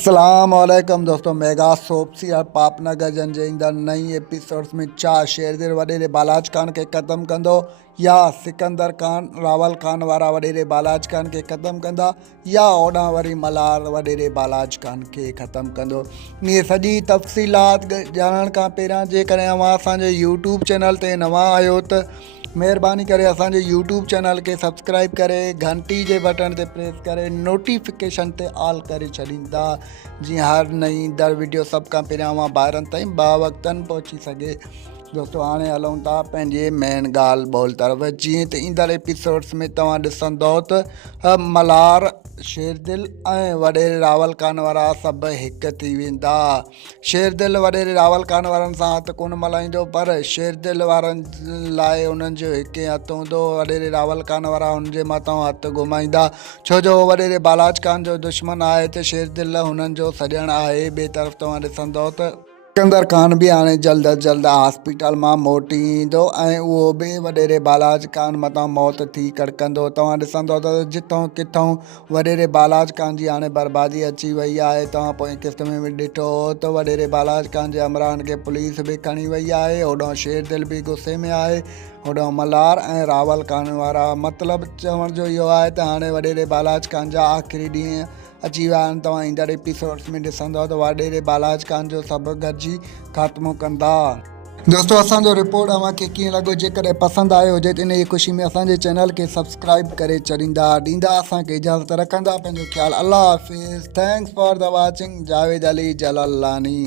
अस्सलाम वालेकुम दोस्तों। मेगा सोप्सी और पापनगर जंजे ईंदड़ नई एपिसोड्स में छा शेरदिल वॾेरे बालाज खान खे ख़त्म कंदो या सिकंदर खान रावल खान वारा वॾेरे बालाज खान खे ख़त्म कंदा या ओॾां वरी मल्हार वॾेरे बालाज खान खे ख़त्म कंदो। इहे सॼी तफ़सीलात ॼाणण खां पहिरियां जेकॾहिं अव्हां असांजे यूट्यूब चैनल ते नवां आहियो त महिरबानी करे असांजे यूट्यूब चैनल खे सब्सक्राइब करे घंटी जे बटन ते प्रेस करे नोटिफिकेशन ते ऑल करे छॾींदा जीअं हर नई ईंदड़ वीडियो सभ खां पहिरियां अव्हां ॿारनि ताईं बावक़्तन पहुची सघे। दोस्तों हाणे हलूं था पंहिंजे मेन ॻाल्हि ॿोल तरफ़। जीअं त ईंदड़ एपिसोड्स में तव्हां ॾिसंदव त मल्हार शेरदिल ऐं वॾेरे रावल खान वारा सभु हिकु थी वेंदा। शेरदिल वॾेरे रावल खान वारनि सां हथु कोन मल्हाईंदो, पर शेरदिल वारनि लाइ उन्हनि जो हिकु हथु हूंदो। वॾेरे रावल खान वारा हुन जे मथां हथु घुमाईंदा, छो जो वॾेरे बालाज खान जो दुश्मन आहे त शेरदिल हुननि जो सॼणु आहे। ॿिए तरफ़ तव्हां ॾिसंदव त सिकंदर खान बि हाणे जल्द अज जल्द हॉस्पिटल मां मोटी ईंदो ऐं उहो बि वॾेरे बालाज खान मथां मौत थी कड़कंदो। तव्हां ॾिसंदव त जिथों किथों वॾेरे बालाज खान जी हाणे बर्बादी अची वई आहे। तव्हां पोइ क़िस्त में बि ॾिठो त वॾेरे बालाज खान जे हमराहनि खे पुलिस बि खणी वई आहे। होॾां शेरदिल बि गुस्से में आहे, होॾां मल्हार ऐं रावल खान वारा। मतिलबु चवण जो इहो आहे त हाणे वॾेरे बालाज खान जा आख़िरी ॾींहं अची विया आहिनि। तव्हां ईंदड़ एपिसोड्स में ॾिसंदव त वॾेरे बालाज खान जो सभु गॾिजी ख़ात्मो कंदा। दोस्तों असांजो रिपोर्ट अव्हांखे कीअं लॻो? जेकॾहिं पसंदि आयो हुजे त इन जी ख़ुशी में असांजे चैनल खे सब्सक्राइब करे छॾींदा, ॾींदा असांखे इजाज़त, रखंदा पंहिंजो ख़्यालु। अल्लाह हाफ़िज़। Thanks for the watching. Javed Ali जलालानी।